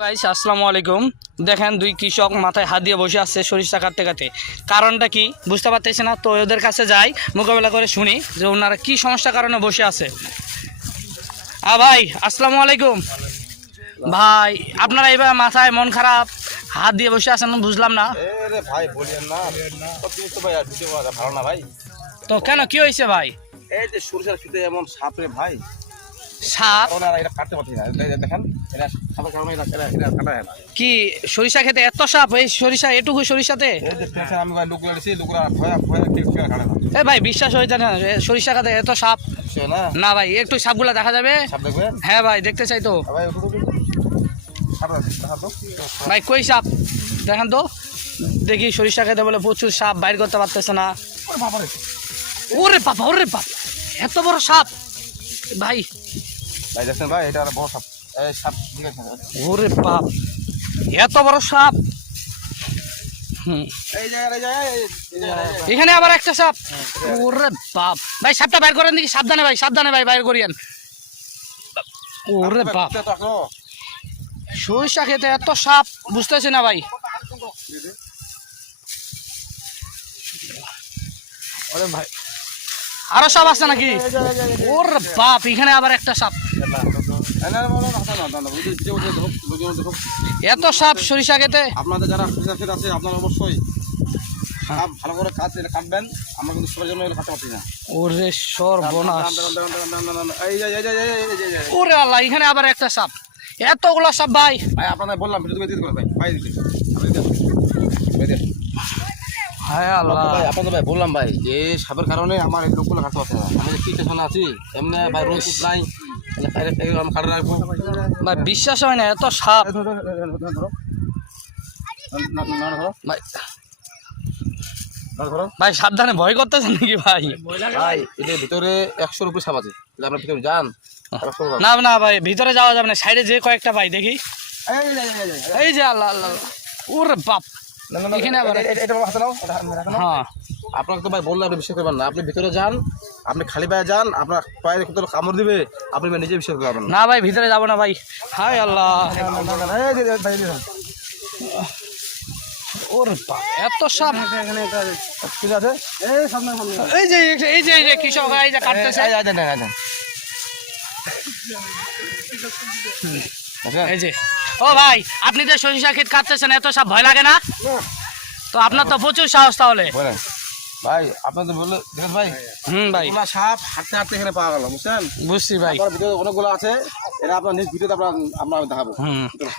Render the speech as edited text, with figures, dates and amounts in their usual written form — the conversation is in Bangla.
গাইস আসসালামু আলাইকুম। দেখেন দুই কৃষক মাথায় হাত দিয়ে বসে আছে সরিষা কাটতে কাটতে। কারণটা কি বুঝতে পারতেছি না, তো ওদের কাছে যাই, মোকাবেলা করে শুনি যে ওনারা কি সমস্যার কারণে বসে আছে। ভাই আসসালামু আলাইকুম। ভাই আপনারা এবার মাথায় মন খারাপ হাত দিয়ে বসে আছেন, বুঝলাম না। ভাই বলিয়েন না, সব জিনিস তো ভাই আর ভিডিও করা ভালো না ভাই। তো কেন কি হয়েছে ভাই? এই যে সরিষার খেতে এমন সাপ রে ভাই, সাপ? কারণ এরা কাটতে পারছি না। দেখেন এরা সাপের কারণে এরা কাটা হয় না। কি সরিষা খেতে এত সাপ? এই সরিষা এটুকু সরিষাতে? এই যে পেছনে আমি ভাই লোক লাগিয়েছি, লোকরা ভয়া ভয়া কেউ কাটে না। এ ভাই বিশ্বাস হইতে না সরিষা খেতে এত সাপ? সে না না ভাই, একটু সাপগুলা দেখা যাবে? সাপ দেখবেন? হ্যাঁ ভাই দেখতে চাই তো। ভাই সাপ আছে, সাপ তো ভাই কই সাপ দেখেন তো, দেখি সরিষা খেতে বলে প্রচুর সাপ, বাইর করতে পারতেছে না। ওরে বাবা রে, ওরে বাবা, ওরে বাবা, এত বড় সাপ ভাই! ভাই দেখছেন ভাই, এটা আর বড় সাপ। এই সাপ ঠিক আছে। ওরে বাপ, এত বড় সাপ! এই জায়গায় এই জায়গায় এখানে আবার একটা সাপ। ওরে বাপ ভাই, সাপটা বাইর করেন দেখি, সাবধানে ভাই, সাবধানে ভাই, বাইর করিয়েন। ওরে বাপ, তো আসো। সরিষা খেতে এত সাপ বুঝতেছি না ভাই। ওরে ভাই, আরো সাপ আছে নাকি? ওরে বাপ, এখানে আবার একটা সাপ। এত সাপ সরিষা খেতে? আপনাদের যারা সরিষার ক্ষেত আছে আপনারা অবশ্যই সাপ ভালো করে কাটবেন। আমরা কিন্তু সবার জন্য এগুলো কাটতে পারছি না। ওরে সর্বনাশ! এই যে, এই যে, এই যে, এই যে, এই যে। ওরে আল্লাহ, এখানে আবার একটা সাপ! এতগুলো সাপ ভাই! ভাই আপনাদের বললাম ভিডিও দিতে করে ভাই, ভাই দিতে আপনি দেন, ভাই দেন। হায় আল্লাহ! ভাই আপনাদের ভাই বললাম ভাই যে সাপের কারণে আমার এই লোকগুলো কাটতে পারছে না। আমি যে কি টেনশনে আছি, এমনি ভাই রোদ নাই, আমি কাটে রাখবো। ভাই বিশ্বাস হয় না, এত সাপ ভাই! ভাই সাবধানে, ভয় করতেছেন নাকি ভাই? ভাই এদের ভিতরে 100-র উপরে সাপ আছে, যদি আপনার ভিতরে যান। না না ভাই, ভিতরে যাওয়া যাবে না, সাইডে যে কয়েকটা ভাই দেখি। এই যে আল্লাহ আল্লাহ, ওরে বাপ! এখানে আবার হ্যাঁ। আপনাকে তো ভাই বললে আপনি বিশ্বাস করবেন না। আপনি ভিতরে যান, আপনি খালি পায়ে যান, আপনার পায়ের ভিতরে কামড় দিবে, আপনি নিজে বিশ্বাস করবেন না। না ভাই, ভিতরে যাবো না ভাই। হায় আল্লাহ! ওরে বাপ, এত সাপ! ঠিক আছে, এই যে এই যে এই যে কৃষক এই যে কাটতেছে, এই যে। ও ভাই, আপনি যে সরিষা ক্ষেত কাটতেছেন, এত সাপ ভয় লাগে না? তো আপনার তো প্রচুর সাহস তাহলে। ভাই আপনার তো বললে দেখেন ভাই, ভাই ওগুলা সাপ হাঁটতে হাঁটতে এখানে পাওয়া গেল, বুঝছেন? বুঝছি ভাই। ভিতরে অনেকগুলো আছে, এরা আপনার নিজ ভিডিওতে আপনার দেখাবো। না